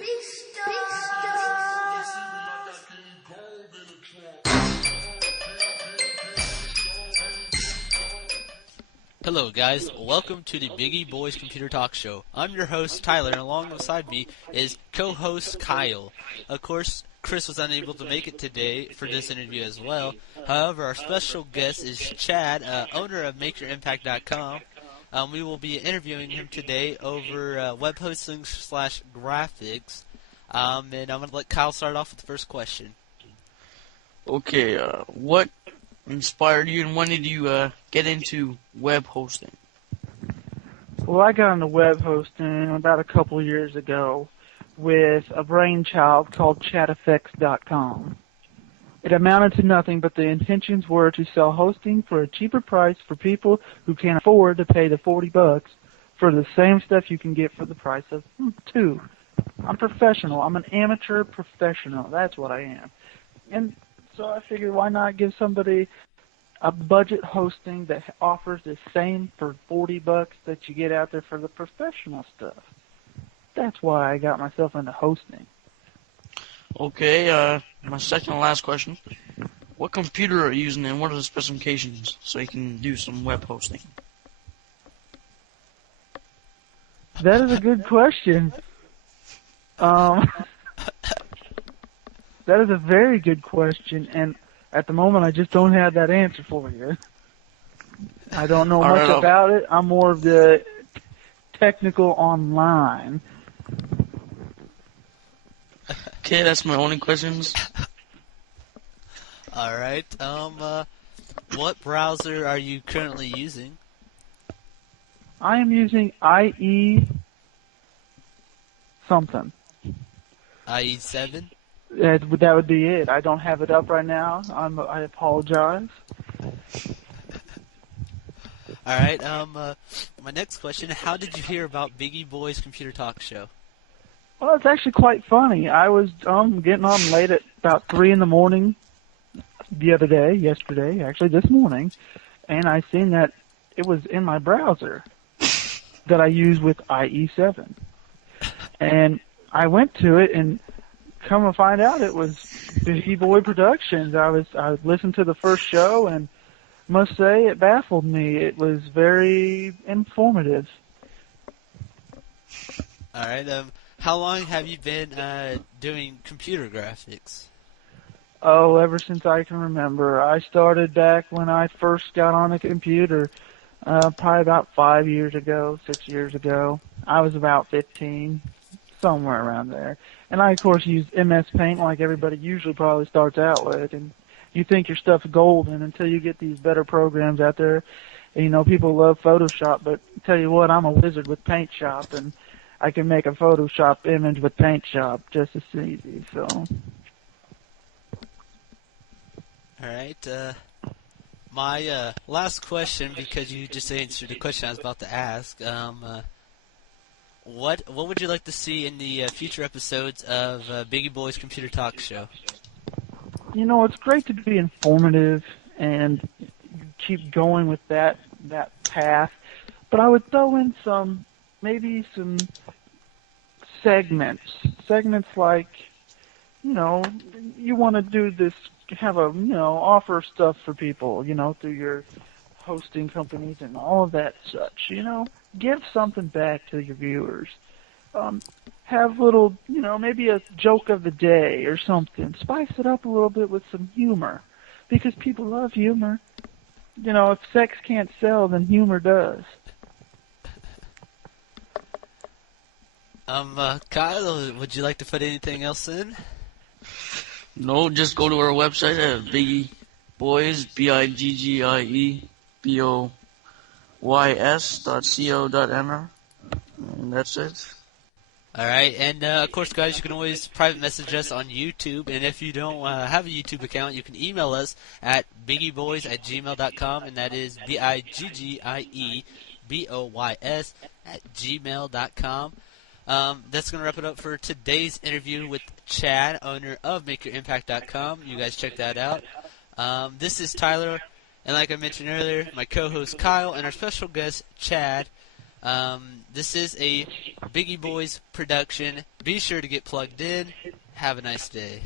Hello guys, welcome to the Biggie Boys Computer Talk Show. I'm your host Tyler, and alongside me is co-host Kyle. Of course, Chris was unable to make it today for this interview as well. However, our special guest is Chad, owner of MakeYourImpact.com. We will be interviewing him today over web hosting / graphics. And I'm going to let Kyle start off with the first question. Okay, what inspired you and when did you get into web hosting? Well, I got into web hosting about a couple years ago with a brainchild called chateffects.com. It amounted to nothing, but the intentions were to sell hosting for a cheaper price for people who can't afford to pay the $40 for the same stuff you can get for the price of $2. I'm professional. I'm an amateur professional. That's what I am. And so I figured, why not give somebody a budget hosting that offers the same for $40 that you get out there for the professional stuff. That's why I got myself into hosting. Okay, my second and last question. What computer are you using and what are the specifications so you can do some web hosting? That is a good question. That is a very good question, and at the moment I just don't have that answer for you. I don't know much about it. I'm more of the technical online. Okay, that's my only questions. Alright, what browser are you currently using? I am using IE something. IE7? That would be it. I don't have it up right now. I apologize. Alright, my next question, how did you hear about Biggie Boys Computer Talk Show? Well, it's actually quite funny. I was getting on late at about 3 in the morning yesterday, actually this morning, and I seen that it was in my browser that I use with IE7. And I went to it, and come to find out it was Biggie Boy Productions. I listened to the first show, and must say it baffled me. It was very informative. Alright, how long have you been doing computer graphics? Oh, ever since I can remember. I started back when I first got on a computer, probably about 5 years ago, 6 years ago. I was about 15, somewhere around there. And I, of course, used MS Paint like everybody usually probably starts out with. And you think your stuff's golden until you get these better programs out there. And, you know, people love Photoshop, but tell you what, I'm a wizard with Paint Shop, and I can make a Photoshop image with Paint Shop just as easy, so. Alright, my last question, because you just answered the question I was about to ask, what would you like to see in the future episodes of Biggie Boys Computer Talk Show? You know, it's great to be informative and keep going with that path, but I would throw in maybe some segments like, you know, you want to do this, offer stuff for people, through your hosting companies and all of that such, give something back to your viewers. Have little, maybe a joke of the day or something. Spice it up a little bit with some humor, because people love humor. If sex can't sell, then humor does. Kyle, would you like to put anything else in? No, just go to our website at Biggie Boys, BIGGIEBOYS.co.nr, and that's it. Alright, and of course, guys, you can always private message us on YouTube, and if you don't have a YouTube account, you can email us at biggieboys@gmail.com, and that is BIGGIEBOYS@gmail.com. That's going to wrap it up for today's interview with Chad, owner of MakeYourImpact.com. You guys check that out. This is Tyler, and like I mentioned earlier, my co-host Kyle, and our special guest, Chad. This is a Biggie Boys production. Be sure to get plugged in. Have a nice day.